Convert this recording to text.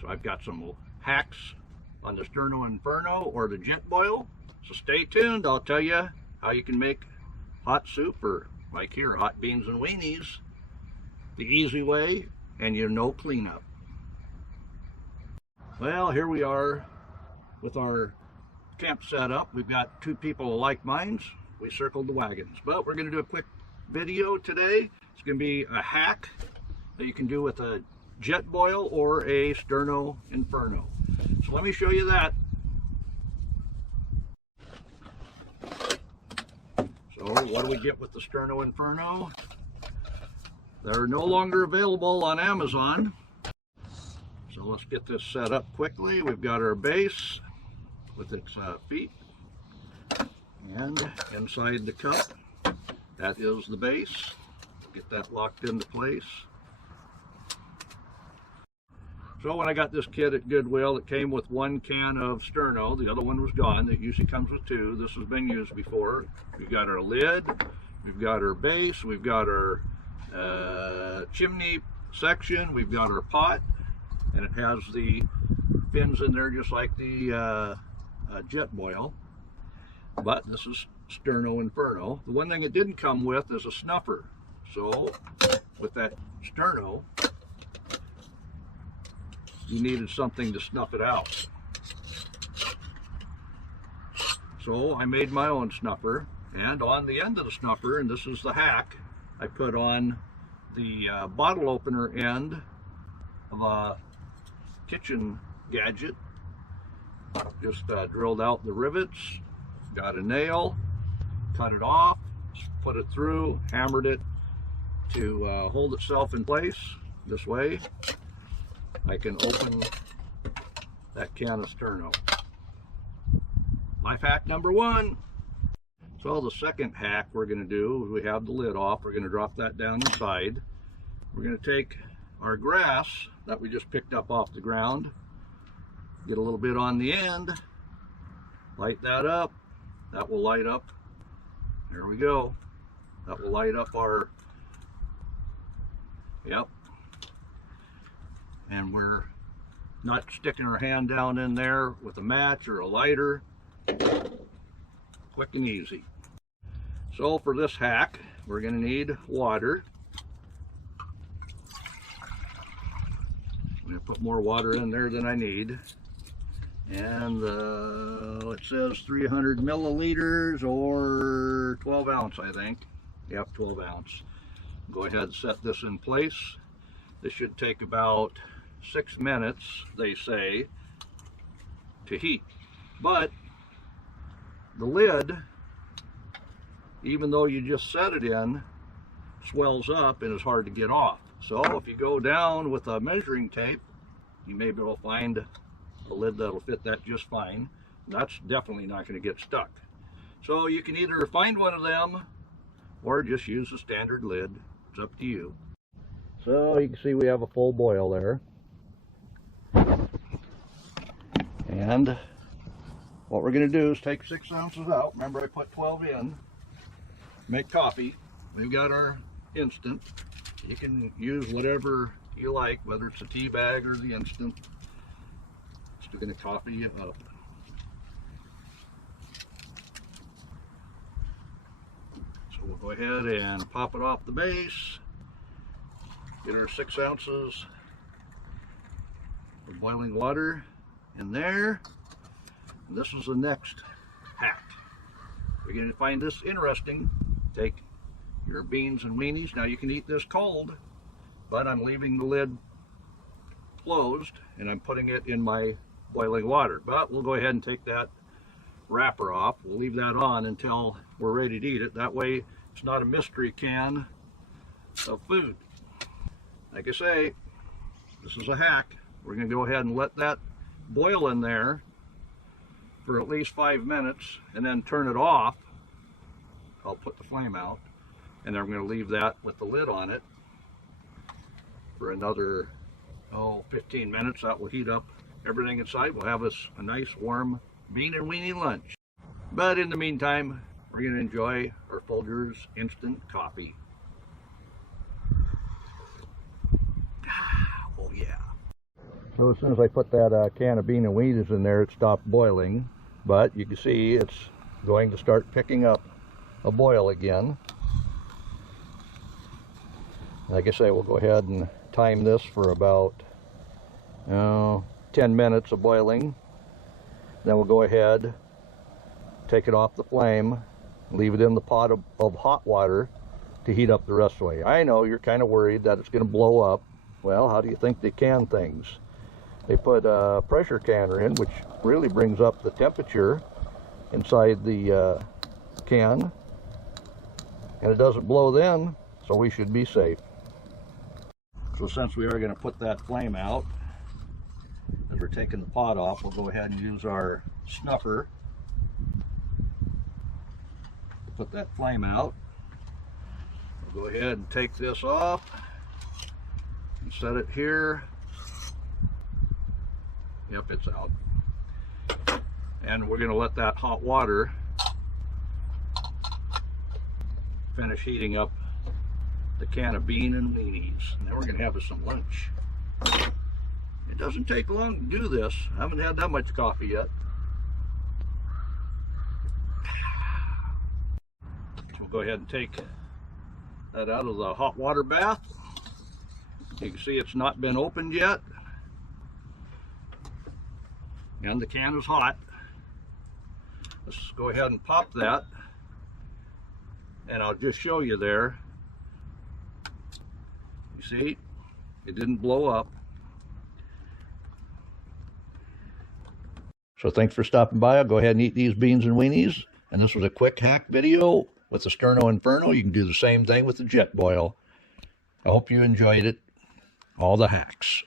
So I've got some hacks on the Sterno Inferno or the jet boil. So stay tuned. I'll tell you how you can make hot soup, or like here, hot beans and weenies, the easy way, and no cleanup. Well, here we are with our camp set up. We've got two people of like minds. We circled the wagons, but we're going to do a quick video today. It's going to be a hack that you can do with a jet boil or a Sterno Inferno. So let me show you that. So what do we get with the Sterno Inferno? They're no longer available on Amazon. So let's get this set up quickly. We've got our base with its feet, and inside the cup, that is the base. Get that locked into place. So when I got this kit at Goodwill, it came with one can of Sterno. The other one was gone. It usually comes with two. This has been used before. We've got our lid, we've got our base, we've got our chimney section, we've got our pot, and it has the fins in there just like the jet boil. But this is Sterno Inferno. The one thing it didn't come with is a snuffer. So with that Sterno, you needed something to snuff it out. So I made my own snuffer, and on the end of the snuffer, and this is the hack, I put on the bottle opener end of a kitchen gadget. Just drilled out the rivets, got a nail, cut it off, put it through, hammered it to hold itself in place. This way I can open that can of Sterno. Life hack number one. So the second hack we're going to do, we have the lid off, we're going to drop that down inside. We're going to take our grass that we just picked up off the ground, get a little bit on the end, light that up. That will light up. There we go. That will light up our, yep. And we're not sticking our hand down in there with a match or a lighter. Quick and easy. So for this hack, we're going to need water. I'm going to put more water in there than I need. And it says 300 milliliters or 12 ounce, I think. Yep, 12 ounce. Go ahead and set this in place. This should take about 6 minutes, they say, to heat. But the lid, even though you just set it in, swells up and is hard to get off. So if you go down with a measuring tape, you may be able to find a lid that'll fit that just fine. That's definitely not going to get stuck. So you can either find one of them or just use a standard lid. It's up to you. So you can see we have a full boil there. And what we're going to do is take 6 ounces out. Remember, I put 12 in. Make coffee. We've got our instant. You can use whatever you like, whether it's a tea bag or the instant. Just going to coffee you up. So we'll go ahead and pop it off the base. Get our 6 ounces of boiling water in there. And this is the next hack. You're going to find this interesting. Take your beans and weenies. Now you can eat this cold, but I'm leaving the lid closed and I'm putting it in my boiling water. But we'll go ahead and take that wrapper off. We'll leave that on until we're ready to eat it. That way it's not a mystery can of food. Like I say, this is a hack. We're going to go ahead and let that boil in there for at least 5 minutes and then turn it off. I'll put the flame out, and then I'm going to leave that with the lid on it for another 15 minutes. That will heat up everything inside. We'll have us a nice warm bean and weenie lunch. But in the meantime, we're going to enjoy our Folgers instant coffee. Oh yeah. So as soon as I put that can of bean and weenies in there, it stopped boiling. But you can see it's going to start picking up a boil again. Like I say, we'll go ahead and time this for about 10 minutes of boiling. Then we'll go ahead, take it off the flame, leave it in the pot of hot water to heat up the rest of the way. I know you're kind of worried that it's going to blow up. Well, how do you think they can things? They put a pressure canner in, which really brings up the temperature inside the can, and it doesn't blow then, so we should be safe. So since we are going to put that flame out, and we're taking the pot off, we'll go ahead and use our snuffer to put that flame out. We'll go ahead and take this off and set it here. Yep, it's out. And we're going to let that hot water finish heating up the can of bean and weenies. And then we're going to have us some lunch. It doesn't take long to do this. I haven't had that much coffee yet. So we'll go ahead and take that out of the hot water bath. You can see it's not been opened yet. And the can is hot. Let's go ahead and pop that. And I'll just show you there. You see, it didn't blow up. So thanks for stopping by. I'll go ahead and eat these beans and weenies. And this was a quick hack video with the Sterno Inferno. You can do the same thing with the jet boil. I hope you enjoyed it. All the hacks.